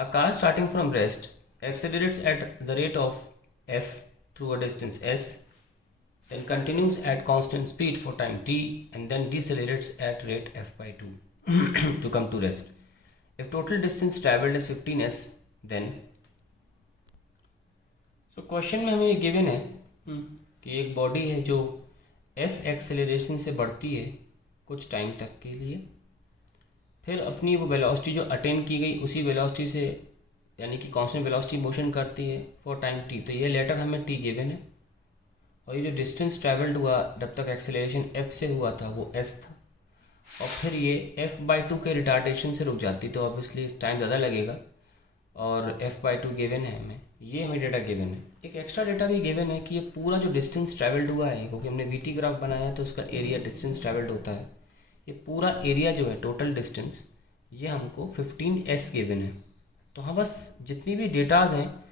A car starting from rest accelerates at the rate of f through a distance s, then continues at constant speed for time t, and then decelerates at rate f by 2 to come to rest. If total distance traveled is 15s, then so question में हमें ये given है कि एक body है जो f acceleration से बढ़ती है कुछ टाइम तक के लिए, फिर अपनी वो वेलोसिटी जो अटेन की गई उसी वेलोसिटी से यानी कि कांस्टेंट वेलोसिटी मोशन करती है फॉर टाइम t। तो ये लेटर हमें t गिवन है, और ये जो डिस्टेंस ट्रैवल्ड हुआ जब तक एक्सेलरेशन f से हुआ था वो s था, और फिर ये f/2 के रिटार्डेशन से रुक जाती तो ऑब्वियसली टाइम ज़्यादा लगेगा, और f/2 गिवन है हमें, ये हमें डेटा गिवन है। एक एक्स्ट्रा डेटा भी गिवन है कि ये पूरा जो डिस्टेंस ट्रैवल्ड हुआ है, क्योंकि हमने वीटी ग्राफ बनाया है तो उसका एरिया डिस्टेंस ट्रैवल्ड होता है, ये पूरा एरिया जो है टोटल डिस्टेंस ये हमको 15s गिवन है। तो हाँ, बस जितनी भी डेटाज हैं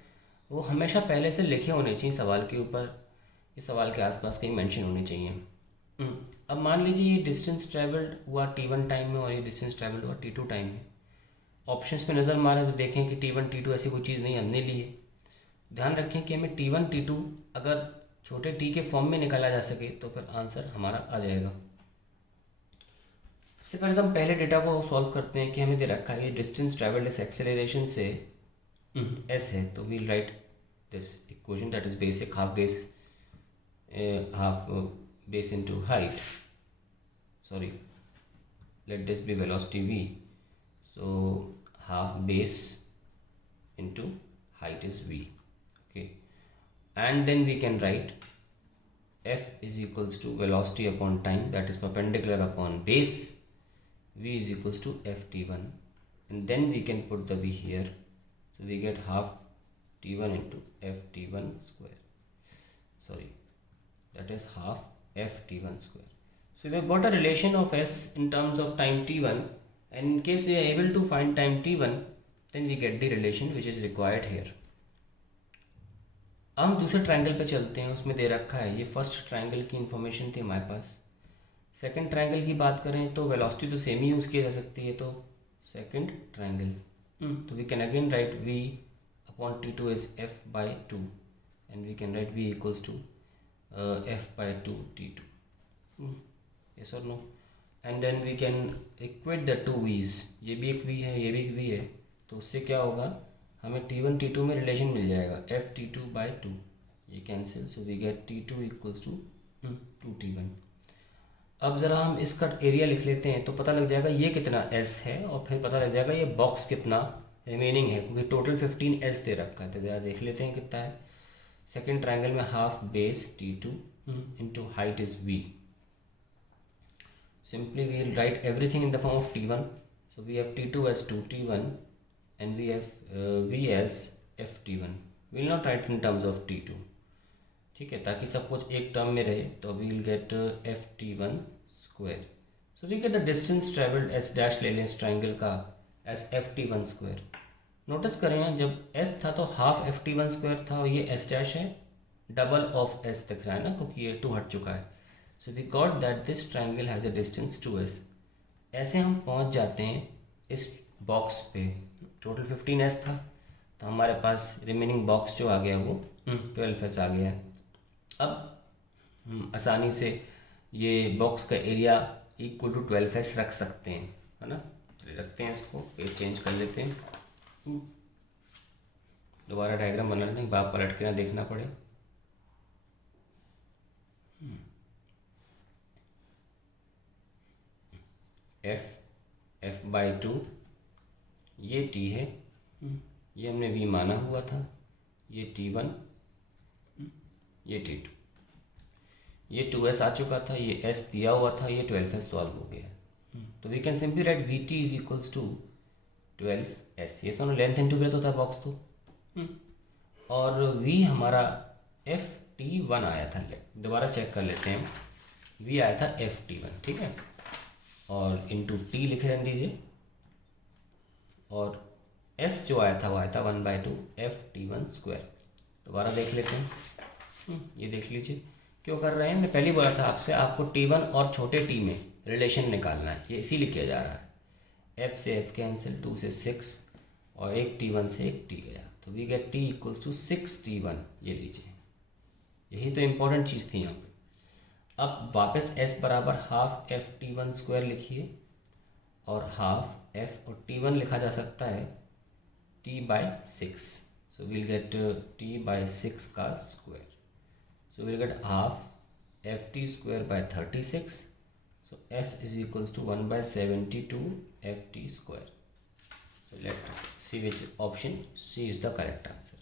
वो हमेशा पहले से लिखे होने चाहिए सवाल के ऊपर, इस सवाल के आसपास कहीं मेंशन होने चाहिए। अब मान लीजिए ये डिस्टेंस ट्रैवल्ड हुआ t1 टाइम में और ये डिस्टेंस ट्रैवल्ड हुआ t2 टाइम में। ऑप्शंस में नज़र मारें तो देखें कि t1 t2 ऐसी कोई चीज़ नहीं हमने ली है। ध्यान रखें कि हमें t1 t2 अगर छोटे t के फॉर्म में निकाला जा सके तो फिर आंसर हमारा आ जाएगा। सबसे पहले तो हम पहले डेटा को सॉल्व करते हैं कि हमें दे रखा है ये डिस्टेंस ट्रैवल्ड इस एक्सेलरेशन से s है, तो we'll write this equation that is basic half base into height, sorry, let this be velocity v, so half base into height is v, okay, and then we can write f is equals to velocity upon time, that is perpendicular upon base, v is equals to ft1, and then we can put the v here, so we get half t1 into ft1 square, sorry, that is half ft1 square. So we have got a relation of s in terms of time t1, and in case we are able to find time t1, then we get the relation which is required here. हम दूसरे triangle पे चलते हैं, उसमें दे रखा है ये first triangle की इंफॉर्मेशन थी हमारे पास। सेकंड ट्रायंगल की बात करें तो वेलोसिटी तो सेम ही यूज़ की जा सकती है, तो सेकंड ट्रायंगल तो we can again write v upon t2 is f/2, and we can write v equals to f/2 t2, yes or no, and then we can equate the two v's, ये भी एक v है ये भी एक v है, तो उससे क्या होगा हमें t1 t2 में रिलेशन मिल जाएगा ft2/2, ये cancel, so we get t2 equals to 2t1। अब ज़रा हम इसका एरिया लिख लेते हैं तो पता लग जाएगा ये कितना s है, और फिर पता लग जाएगा ये बॉक्स कितना रिमेनिंग है, क्योंकि टोटल 15s दे रखा है। तो ज़रा देख लेते हैं कितना है। सेकेंड ट्रायंगल में half base t2 into height is v. Simply we will write everything in the form of t1. So we have t2 as 2t1 and we have v as ft1. We will not write in terms of t2. ठीक है, ताकि सब कुछ एक term में रहे, तो we will get ft1 square. So we get the distance traveled s dash ले लें इस ट्रायंगल का as ft1 square. नोटिस करें जब s था तो हाफ ft1 स्क्वायर था, और ये s डैश है, डबल ऑफ s दिख रहा है ना, क्योंकि ये 2 हट चुका है। So we got that this triangle has a distance 2s। ऐसे हम पहुंच जाते हैं इस बॉक्स पे। टोटल 15s था, तो हमारे पास रिमेनिंग बॉक्स जो आ गया वो 12s आ गया। अब आसानी से ये बॉक्स का एरिया इक्वल टू 12s रख सकते हैं, है ना। रखते हैं इसको, पेज चेंज कर लेते हैं, दोबारा डायग्राम बना लेते हैं, बाप पलट के ना देखना पड़े। f/2 ये t है, ये हमने v माना हुआ था, ये t1 ये t2, ये 2s आ चुका था, ये s दिया हुआ था, ये 12s सॉल्व हो गया। तो we can simply write vt is equals to 12s। ये सोनो लेंथ इंटीग्रेट होता है बॉक्स तो, और v हमारा ft1 आया था, दोबारा चेक कर लेते हैं, v आया था ft1, ठीक है, और इंटू t लिख रहने दीजिए, और s जो आया था वो आया था 1/2 ft1 स्क्वायर। दोबारा देख लेते हैं, ये देख लीजिए क्यों कर रहे हैं, मैं पहले बोला था आपसे आपको t1 और छोटे t में रिलेशन निकालना है, ये इसीलिए किया जा रहा है। f से f कैंसिल, 2 से 6 और एक T1 से एक T गया, तो we get T equals to 6T1। ये लीजिए, यही तो इम्पोर्टेंट चीज़ थी यहाँ पे। अब वापस S बराबर हाफ एफ T1 स्क्वायर लिखिए, और हाफ F और T1 लिखा जा सकता है T/6। So will get T/6 का square. So will get half FT square by 36। So S is equals to 1/72 FT square. So let's see which option C is the correct answer.